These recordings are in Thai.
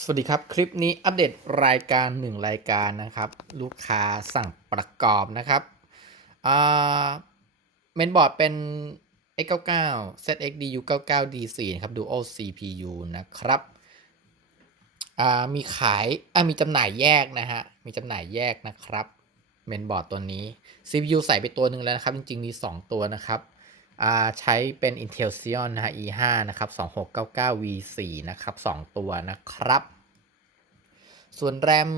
สวัสดีครับ คลิปนี้อัปเดตรายการ 1 รายการนะครับ ลูกค้าสั่งประกอบนะครับเมนบอร์ดเป็น x99 ZXDU 99D4 นะครับ Dual CPU นะครับมีขายมีจำหน่ายแยกนะฮะ มีจำหน่ายแยกนะครับเมนบอร์ดตัวนี้ CPU ใส่ไปตัวหนึ่งแล้วนะครับ จริง ๆ มี 2 ตัวนะครับ ใช้เป็น Intel Xeon นะฮะ E5 นะครับ 2699V4 นะครับ 2 ตัวนะครับ ส่วนแรม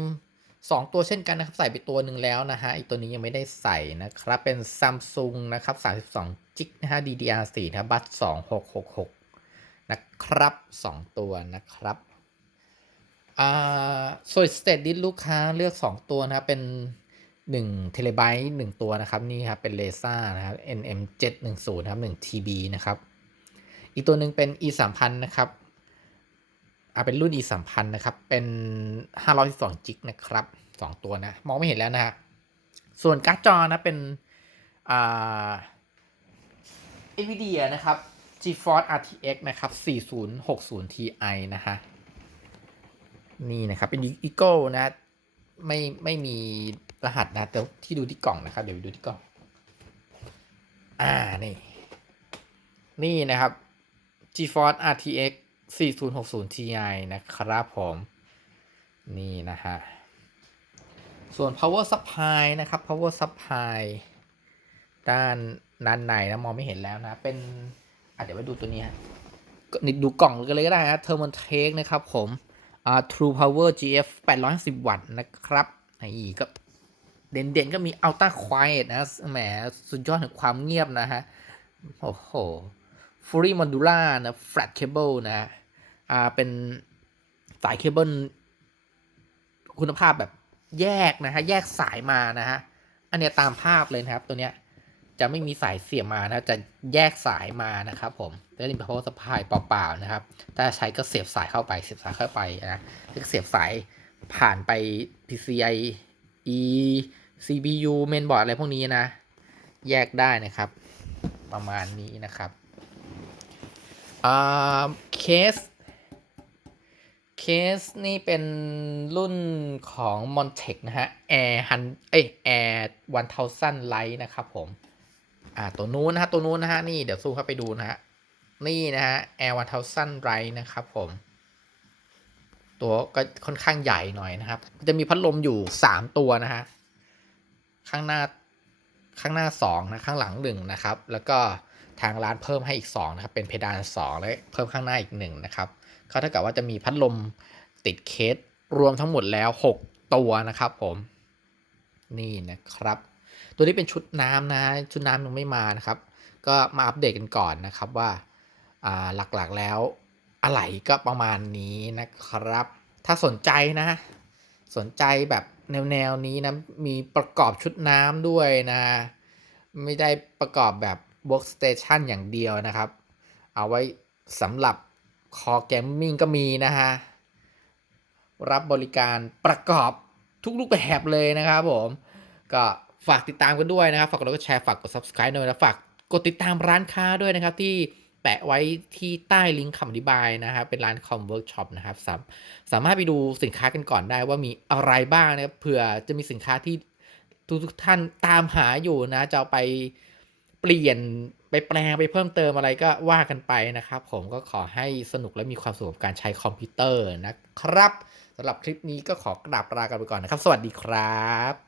2 ตัวเช่นกันนะครับ ใส่ไปตัวหนึ่งแล้วนะฮะ อีกตัวนี้ยังไม่ได้ใส่นะครับ เป็น Samsung นะครับ32 g นะฮะ DDR4 นะครับบัต2666 นะครับ 2 ตัวนะครับอ่า solid state disk ลูกค้าเลือก 2 ตัวนะครับเป็น 1เทเลไบต์1ตัวนะครับนี่ครับเป็นเลซ่านะครับ NM710 นะครับ1 TB นะครับ อีกตัวหนึ่งเป็น E 3 0 0 0นะครับอ่าเป็นรุ่น E 3 0 0 0นะครับ เป็น512 g b นะครับ 2 ตัวนะ มองไม่เห็นแล้วนะฮะส่วนการ์ดจอนะเป็นอ่า NVIDIA นะครับ GeForce RTX นะครับ 4060 Ti นะฮะนี่นะครับ เป็น Eagle นะ ไม่ไม่มีรหัสนะแต่ที่ดูที่กล่องนะครับ เดี๋ยวไปดูที่กล่อง อ่านี่ นี่นะครับ GeForce RTX 4060 Ti นะครับผม นี่นะฮะ ส่วน power supply นะครับ power supply ด้านด้านในนะมองไม่เห็นแล้วนะ เป็นอะเดี๋ยวไปดูตัวนี้ฮะก็นี่ดูกล่องกันเลยก็ได้นะ Thermaltake นะครับผม True Power GF 810วัตต์นะครับนี่ก็เด่นๆ ก็มี Ultra Quiet นะแหมสุดยอดถึงความเงียบนะฮะ โอ้โห Fully Modular นะ Flat Cable นะอ่าเป็นสายเคเบิลคุณภาพแบบแยกนะฮะ แยกสายมานะฮะ อันเนี้ยตามภาพเลยนะครับตัวเนี้ย จะไม่มีสายเสียบมานะจะแยกสายมานะครับผมจะเป็น power supply เปล่าๆนะครับ ถ้าใช้ก็เสียบสายเข้าไป เสียบสายเข้าไปนะเสียบสายผ่านไป PCI E CPU mainboard อะไรพวกนี้นะ แยกได้นะครับ ประมาณนี้นะครับอ่าเคส เคสนี่เป็นรุ่นของ Montech นะฮะ Air ฮันเอ้ย Air 1000 Lite นะครับผม อ่าตัวนู้นนะฮะตัวนู้นนะฮะนี่เดี๋ยวซูมเข้าไปดูนะฮะนี่นะฮะ Air 1000 Lite นะครับผม ตัวก็ค่อนข้างใหญ่หน่อยนะครับ จะมีพัดลมอยู่ 3 ตัวนะฮะ ข้างหน้าข้างหน้า 2 นะ ข้างหลัง 1 นะครับ แล้วก็ทางร้านเพิ่มให้อีก 2 นะครับ เป็นเพดาน 2 แล้วเพิ่มข้างหน้าอีก 1 นะครับเขาเท่ากับว่าจะมีพัดลมติดเคสรวมทั้งหมดแล้ว 6 ตัวนะครับผม นี่นะครับ ตัวนี้เป็นชุดน้ำนะ ชุดน้ำยังไม่มานะครับ ก็มาอัปเดตกันก่อนนะครับว่าอ่าหลักๆแล้วอะไรก็ประมาณนี้นะครับ ถ้าสนใจนะ สนใจแบบแนวๆนี้นะ มีประกอบชุดน้ำด้วยนะ ไม่ได้ประกอบแบบ workstation อย่างเดียวนะครับ เอาไว้สำหรับคอแกมมิ่งก็มีนะฮะ รับบริการประกอบทุกรูปแบบเลยนะครับผม ก็ ฝากติดตามกันด้วยนะครับ ฝากกดไลค์กดแชร์ ฝากกด subscribe ด้วยนะ ฝากกดติดตามร้านค้าด้วยนะครับที่แปะไว้ที่ใต้ลิงก์คำอธิบายนะครับ เป็นร้านคอมเวิร์กช็อปนะครับสามสามารถไปดูสินค้ากันก่อนได้ว่ามีอะไรบ้างนะครับเผื่อจะมีสินค้าที่ทุกทุกท่านตามหาอยู่นะ จะเอาไปเปลี่ยนไปแปลงไปเพิ่มเติมอะไรก็ว่ากันไปนะครับ ผมก็ขอให้สนุกและมีความสุขกับการใช้คอมพิวเตอร์นะครับสำหรับคลิปนี้ก็ขอกราบลากันไปก่อนนะครับ สวัสดีครับ